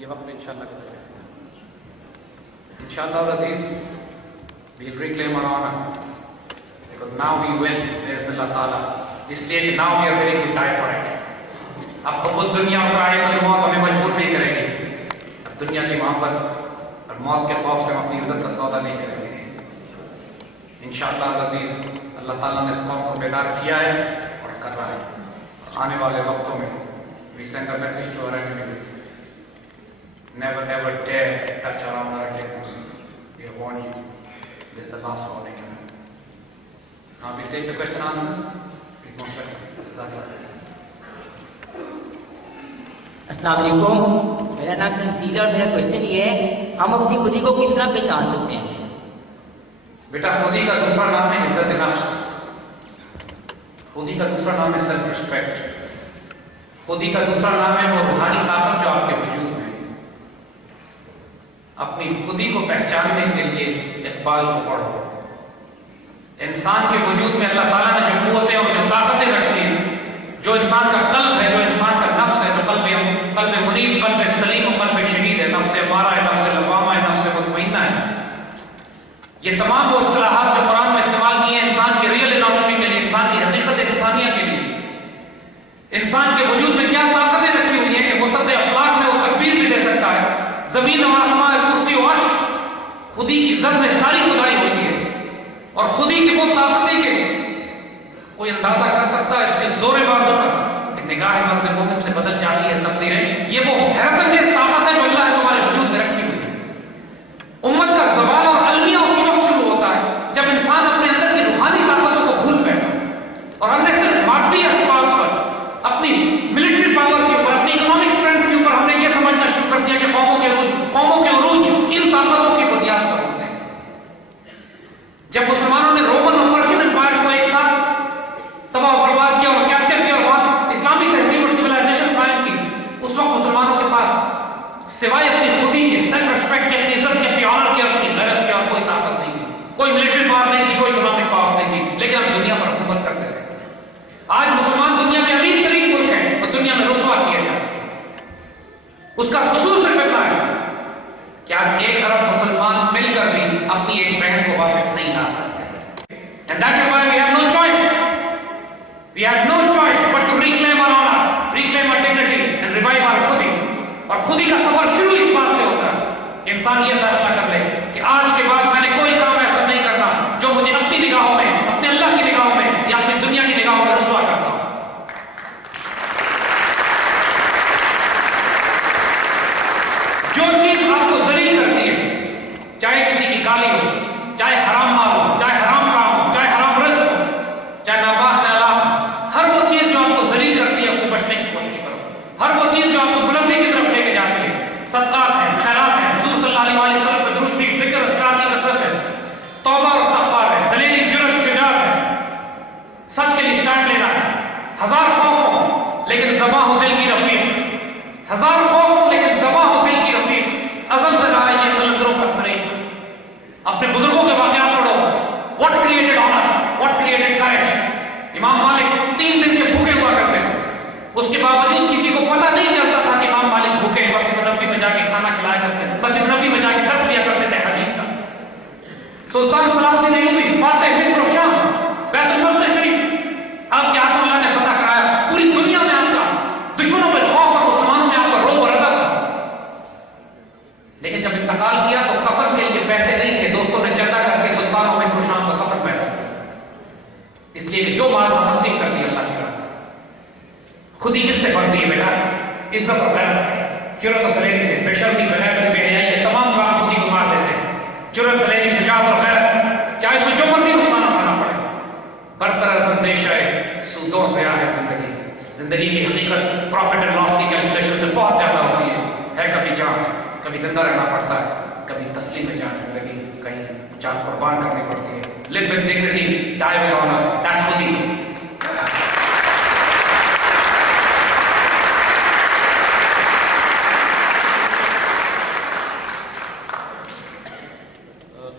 یہ وقت میں انشاءاللہ کریں گے. Inshallah Aziz, we'll reclaim our honor because now we win there's Allah Ta'ala. اس لیے کہ now we are willing to die for it. اب خود دنیا اترائے تو موت ہمیں مجبور نہیں کرے گی. اب دنیا کی محبت اور موت کے خوف سے ہم اپنی عزت کا سودا نہیں کریں گے. انشاءاللہ عزیز اللہ تعالیٰ نے اس قوم کو بیدار کیا ہے اور کر رہا ہے. آنے والے وقتوں میں we send a message to our enemies. Never ever dare touch our honor again. We have warned you. This is the last warning. Now we take the question answers. Please don't forget. السلام علیکم. میرا نام تنزیل ہے اور میرا question یہ ہے ہم اپنی خودی کو کس طرح پہچان سکتے ہیں؟ بیٹا خودی کا دوسرا نام ہے عزت نفس. خودی کا دوسرا نام ہے سیلف ریسپیکٹ. خودی کا دوسرا نام ہے وہ روحانی طاقت جو آپ کے وجود میں. اپنی خودی کو پہچاننے کے لیے اقبال کو پڑھو. انسان کے وجود میں اللہ تعالیٰ نے جو قوتیں اور جو طاقتیں رکھی ہیں، جو انسان کا قلب ہے، جو انسان کا نفس ہے، جو قلب منیب، قلب سلیم و قلب شدید ہے، نفس امارہ ہے، نفس لوامہ ہے، نفس مطمئنہ ہے. یہ تمام وہ اصطلاحات جو قرآن میں استعمال کی ہیں انسان کی ریئل اناٹومی کے لیے، انسان کی حقیقت انسانیہ کے لیے. انسان کے وجود میں کیا طاقتیں رکھی ہوئی ہیں کہ وسط افلاک میں وہ تکبیر بھی دے سکتا ہے. زمین و آسمان، کرسی و عرش، خودی کی ذات میں ساری خدائی ہوتی ہے. اور خودی کی وہ طاقتیں کہ کوئی اندازہ کر سکتا ہے اس کے زور بازو کا کہ نگاہ مرد مومن سے بدل جاتی ہے تقدیریں. یہ وہ حیرت انگیز طاقت ہے جو اللہ نے تمہارے وجود میں رکھی ہوئی ہے. امت کا زوال اور المیہ اسی وقت شروع ہوتا ہے جب انسان اپنے اندر کی روحانی طاقتوں کو بھول بیٹھا. اور ہم نے صرف مادی اسباب پر، اپنی ملٹری پاور کے اوپر، اپنی اکنامک اسٹرینتھ کے اوپر ہم نے یہ سمجھنا شروع کر دیا کہ قوموں کے عروج ان طاقتوں کی بنیاد پر ہوتے ہیں. جب مسلمانوں نے رومن اور پرشین امپائر کو ایک ساتھ تباہ و برباد کیا اور کیپٹو کیا اور وہاں اسلامی تہذیب اور سویلائزیشن قائم کی، اس وقت مسلمانوں کے پاس سوائے اپنی خودی کے، سیلف ریسپیکٹ کے، اپنی عزت کے، اپنی آنر کے، اپنی غیرت کے اور کوئی طاقت نہیں تھی. کوئی ملٹری پاور نہیں تھی، کوئی اکنامک پاور نہیں تھی، لیکن ہم دنیا پر حکومت کرتے تھے. آج مسلمان دنیا کے امیر ترین ملک ہیں اور دنیا میں رسوا کیا جاتا ہے. اس کا قصور صرف اتنا ہے کہ آج 1 ارب مسلمان مل کر بھی اپنی ایک بہن کو واپس نہیں لا سکتے. And that is why we have no choice. We have no choice but to reclaim our honor, reclaim our dignity and revive our khudi. اور خودی کا سفر شروع اس بات سے ہوتا ہے کہ انسان یہ فیصلہ کر لے کہ آج کے بعد میں نے کوئی کام ایسا نہیں کرنا جو مجھے اپنی نگاہوں میں، اپنے اللہ کی نگاہوں میں یا اپنی دنیا کی نگاہوں میں رسوا کرتا ہوں. جو چیز آپ کو ذلیل کرتی ہے، چاہے کسی کی گالی ہو، چاہے حرام مال ہو، چاہے حرام کام ہو، چاہے حرام رزق ہو، چاہے ناپاک خیالات ہو، ہر وہ چیز جو آپ کو ذلیل کرتی ہے اس سے بچنے کی کوشش کرو. ہر وہ چیز جو آپ کو بلندی کی طرف لے کے جاتی ہے، صدقات ہیں، خیرات ہیں، حضور صلی اللہ علیہ وسلم پہ درود شریف، ذکر اذکار کی کثرت ہے، توبہ اور استغفار ہے، دلیل جرأت شجاعت ہے، سچ کے لیے اسٹینڈ لینا ہے. ہزار خوف ہو لیکن زباں ہو دل کی رفیق. ہزار خوف ہو لیکن زباں ہو دل کی رفیق. ازل سے کہا ہے یہ قلندروں کا طریق. اپنے بزرگوں کے واقعات پڑھو. What created honor? What created courage? امام مالک 3 دن کے بھوکے ہوا کرتے تھے. اس کے باوجود کسی کو پتہ نہیں چلتا تھا کہ امام مالک بھوکے مسجد نبوی میں جا کے کھانا کھلایا کرتے تھے، مسجد نبوی میں جا کے درس دیا کرتے تھے حدیث کا. سلطان صلاح الدین ایوبی، فاتح مصر و شام، بیت المقدس شریف، آپ کے ہاتھوں اللہ نے فتح کرایا. پوری دنیا میں آپ کا دشمنوں پہ خوف اور مسلمانوں میں آپ کا روب اور ادب تھا. لیکن جب انتقال کیا تو کفن کے لیے پیسے نہیں تھے. دوستوں نے چندہ کر کے سلطان و مصر و شام کا کفن پہنا، اس لیے کہ جو مال تھا تقسیم کر دیا اللہ کی راہ. خودی کس سے بڑھتی ہے بیٹا؟ عزت اور غیرت سے، جرأت اور دلیری سے. بے شرمی، بغیرتی، بے حیائی، یہ تمام کام خودی کو مار دیتے ہیں. جرأت، دلیری، شجاعت اور غیرت، چاہے اس میں جو مرضی نقصان اٹھانا پڑے. برطرف اندیشہ ہے سودوں سے ہے زندگی. زندگی کی حقیقت پروفٹ اینڈ لاس کی کیلکولیشن سے بہت زیادہ ہوتی ہے. کبھی جان، کبھی زندہ رہنا پڑتا ہے، کبھی تسلیم میں جان، زندگی کہیں جان قربان کرنی پڑتی ہے. Live with dignity, die with honor. That's خودی.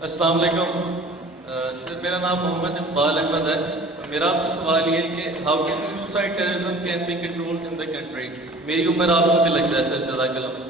السلام علیکم سر، میرا نام محمد اقبال احمد ہے. میرا آپ سے سوال یہ ہے کہ how can suicide terrorism can be controlled in the country. میری عمر آپ کو بھی لگتا ہے سر؟ جزاک اللہ.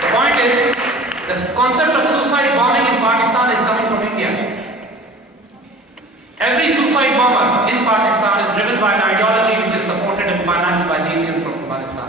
The point is, the concept of suicide bombing in Pakistan is coming from India. Every suicide bomber in Pakistan is driven by an ideology which is supported and financed by the Indians from Pakistan.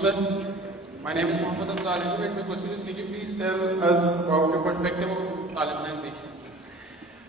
Sir, my name is Mohammad Abzal and my question is, can you please tell us about your perspective of Talibanization?